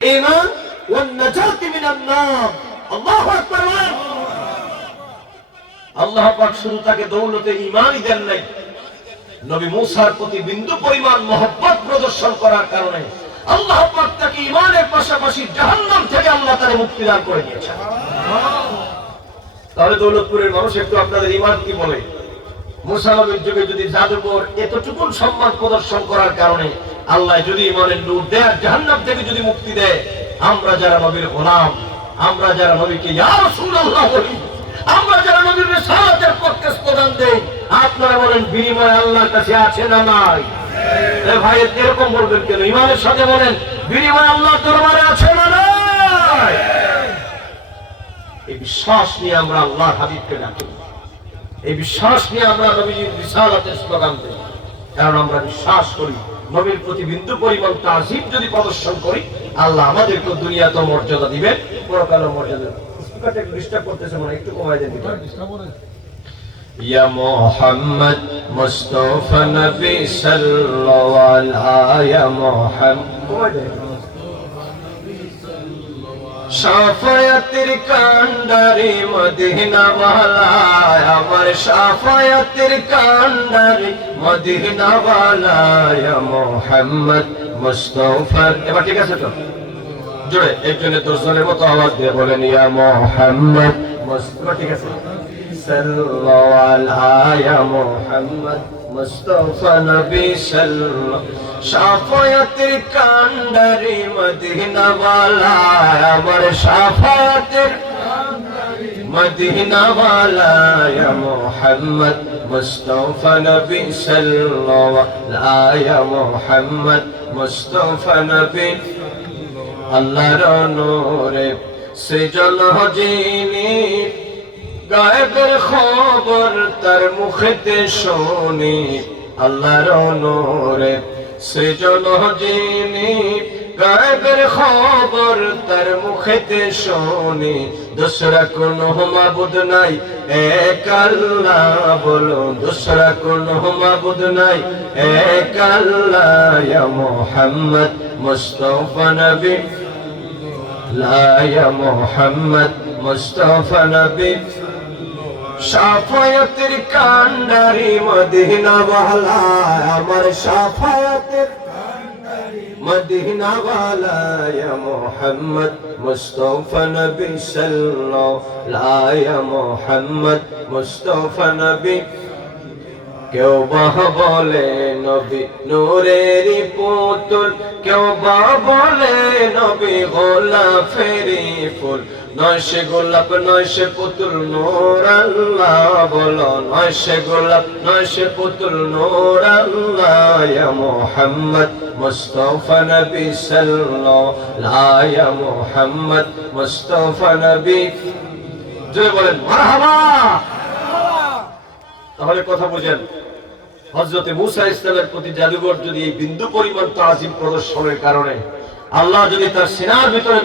ঈমান ওয়ান নাজাত মিনান নার। আল্লাহু আকবার। আল্লাহ পাক শুধু তাকে দৌলতে ঈমানই দেন নাই, নবী মুসার প্রতি বিন্দু পরিমাণ মহব্বত প্রদর্শন করার কারণে আল্লাহ পাক তাকে ঈমানের পাশাপাশি জাহান্নাম থেকে আল্লাহ তাকে মুক্তি দান করে দিয়েছেন। তাহলে দৌলতপুরের মানুষ একটু আপনাদের ঈমান কি বলে? মুসা নবীর যুগে যদি জাদুকর এতটুকু সম্মান প্রদর্শন করার কারণে আল্লাহ যদি ঈমানের নূর দেয়, জাহান্নাম থেকে যদি মুক্তি দেয়, আমরা যারা নবীর গোলাম, আমরা যারা নবীকে ইয়া রাসূলুল্লাহ বলি, আমরা যারা নবীর রিসালাতের পক্ষে স্লোগান দেই, আপনারা বলেন বিনিময় আল্লাহর কাছে আছে না নাই? ভাই এরকম বলবেন কেন? ঈমানের সাথে বলেন বিনিময় আল্লাহর দরবারে আছে না নাই? এই বিশ্বাস নিয়ে আমরা আল্লাহর হাবিবকে ডাকি, এই বিশ্বাস নিয়ে আমরা নবীর রিসালাতের স্লোগান দেই, কারণ আমরা বিশ্বাস করি নবীর প্রতি বিন্দু পরিমাণ তাজিম যদি প্রদর্শন করি, আল্লাহ আমাদেরকে দুনিয়াতে মর্যাদা দিবেন, পরকালেও মর্যাদা দিবেন। স্পিকারটা একটু ডিস্টার্ব করতেছে, মানে একটু কমায় দেন। ইয়া মুহাম্মদ মুস্তাফা নবী সাল্লাল্লাহু আলাইহি ইয়া মুহাম্মদ শাফায়াতের কান্ডারি মদিনা ওয়ালা, আমার শাফায়াতের কান্ডারি মদিনা ওয়ালা ইয়া মুহাম্মদ মুস্তাফা। এবার ঠিক আছে তো? জোরে একজনের দশজনের মতো আওয়াজ দিয়ে বলেন ইয়া মুহাম্মদ মুস্তাফা। ঠিক আছে? সাল্লাল্লাহু আলাইহি ইয়া মুহাম্মদ মুস্তাফা নবী সাল্লাল্লাহু শাফায়াতের কান্ডারি মদিনা ওয়ালা, আমার শাফায়াতের মদিনা ওয়ালা ইয়া মুহাম্মদ মুস্তাফা নবী সাল্লাল্লাহু আলাইহি ইয়া মুহাম্মদ মুস্তাফা নবী। আল্লাহর নূরে সৃজন যিনি, গায়েবের খবর তার মুখেতে শুনি। আল্লাহর নূরে সৃজন যিনি, গায়েবের খবর তার মুখেতে শুনি। দোসরা কোন মাবুদ নাই এক আল্লাহ, বলো দোসরা কোন মাবুদ নাই এক আল্লাহ ইয়া মুহাম্মদ মুস্তাফা নবী লা ইয়া মুহাম্মদ মুস্তাফা নবী। শাফায়াতের কান্ডারি মদিনা ওয়ালা, আমার শাফায়াতের কান্ডারি মদিনা ওয়ালা ইয়া মুহাম্মদ মুস্তাফা নবী সাল্লাল্লাহু আলাইহি ইয়া মুহাম্মদ মুস্তাফা নবী। কেউ বা বলে নবী নূরের পুতুল, কেউ বা বলে নবী গোলাপেরই ফুল। নয় সে গোলাপ নয় সে পুতুল নূর আল্লাহ, বলো নয় সে গোলাপ নয় সে পুতুল নূর আল্লাহ ইয়া মুহাম্মদ মুস্তাফা নবী সাল্লাল্লাহু আলাইহি ইয়া মুহাম্মদ মুস্তাফা নবী। জয় বলেন মারহাবা। তাহলে কথা বুঝেন, হযরতে মূসা ইসলামের প্রতি জাদুঘর যদি এই বিন্দু পরিমাণ তাজিম প্রদর্শনের কারণে আল্লাহ যদি তার সিনার ভিতরে